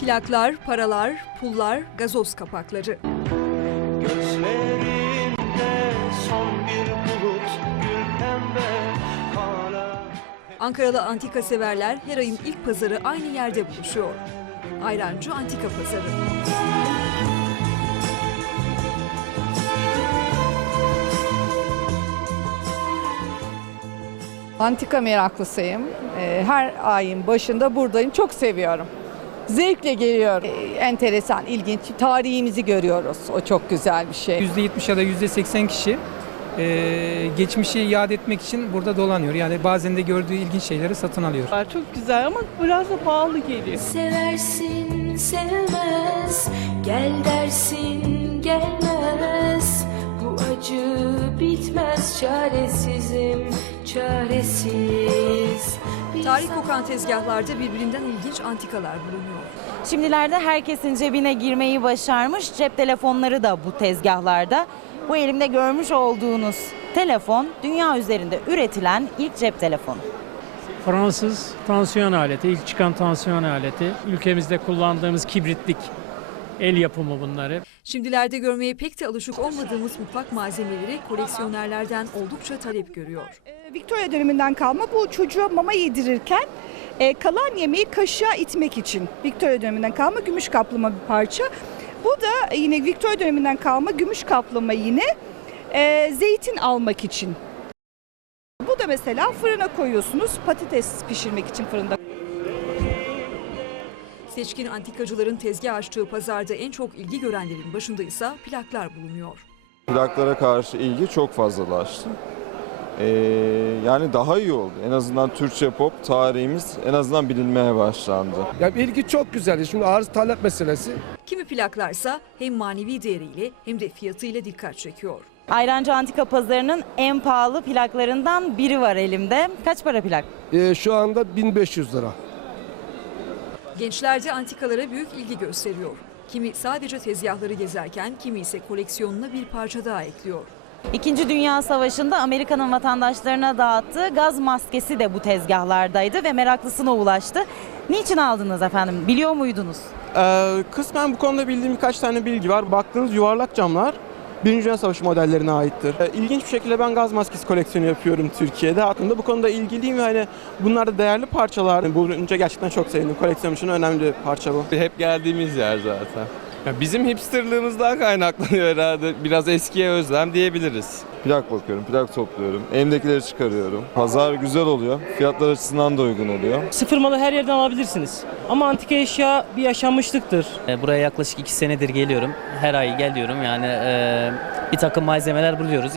Plaklar, paralar, pullar, gazoz kapakları. Gözlerinde son bir bulut gül pembe hala Ankaralı antika severler her ayın ilk pazarı aynı yerde buluşuyor. Ayrancı Antika Pazarı. Antika meraklısıyım. Ee, Her ayın başında buradayım. Çok seviyorum. Zevkle geliyorum. Ee, Enteresan, ilginç. Tarihimizi görüyoruz. O çok güzel bir şey. %70 ya da %80 kişi e, geçmişi yad etmek için burada dolanıyor. Yani bazen de gördüğü ilginç şeyleri satın alıyor. Çok güzel ama biraz da pahalı geliyor. Seversin sevmez Gel dersin gelmez Bu acı bitmez Çaresizim çaresiz Tarih kokan tezgahlarda birbirinden ilginç antikalar bulunuyor. Şimdilerde herkesin cebine girmeyi başarmış cep telefonları da bu tezgahlarda. Bu elimde görmüş olduğunuz telefon dünya üzerinde üretilen ilk cep telefonu. Fransız tansiyon aleti, ilk çıkan tansiyon aleti. Ülkemizde kullandığımız kibritlik el yapımı bunları. Şimdilerde görmeye pek de alışık olmadığımız mutfak malzemeleri koleksiyonerlerden oldukça talep görüyor. Ee, Victoria döneminden kalma bu çocuğa mama yedirirken e, kalan yemeği kaşığa itmek için Victoria döneminden kalma gümüş kaplama bir parça. Bu da yine Victoria döneminden kalma gümüş kaplama yine e, zeytin almak için. Bu da mesela fırına koyuyorsunuz patates pişirmek için fırında. Seçkin antikacıların tezgah açtığı pazarda en çok ilgi görenlerin başında ise plaklar bulunuyor. plaklara karşı ilgi çok fazlalaştı. Ee, yani daha iyi oldu. En azından Türkçe pop tarihimiz en azından bilinmeye başlandı. Ya ilgi çok güzel. Şimdi arz talep meselesi. Kimi plaklarsa hem manevi değeriyle hem de fiyatıyla dikkat çekiyor. Ayrancı Antika Pazarı'nın en pahalı plaklarından biri var elimde. Kaç para plak? Ee, şu anda 1500 lira. Gençler de antikalara büyük ilgi gösteriyor. Kimi sadece tezgahları gezerken kimi ise koleksiyonuna bir parça daha ekliyor. İkinci Dünya Savaşı'nda Amerika'nın vatandaşlarına dağıttığı gaz maskesi de bu tezgahlardaydı ve meraklısına ulaştı. Niçin aldınız efendim? Biliyor muydunuz? Ee, kısmen bu konuda bildiğim birkaç tane bilgi var. Baktığınız yuvarlak camlar Birinci Dünya Savaşı modellerine aittir. Ee, ilginç bir şekilde ben gaz maskesi koleksiyonu yapıyorum Türkiye'de. Aklımda bu konuda ilgiliyim ve hani bunlar da değerli parçalar. Bulunca gerçekten çok sevindim. Koleksiyon için önemli bir parça bu. Hep geldiğimiz yer zaten. Ya bizim hipsterlığımızdan kaynaklanıyor herhalde. Biraz eskiye özlem diyebiliriz. Plak bakıyorum, plak topluyorum. Elimdekileri çıkarıyorum. Pazar güzel oluyor. Fiyatlar açısından da uygun oluyor. Sıfır malı her yerden alabilirsiniz. Ama antika eşya bir yaşanmışlıktır. Buraya yaklaşık 2 senedir geliyorum. Her ay geliyorum yani bir takım malzemeler buluyoruz.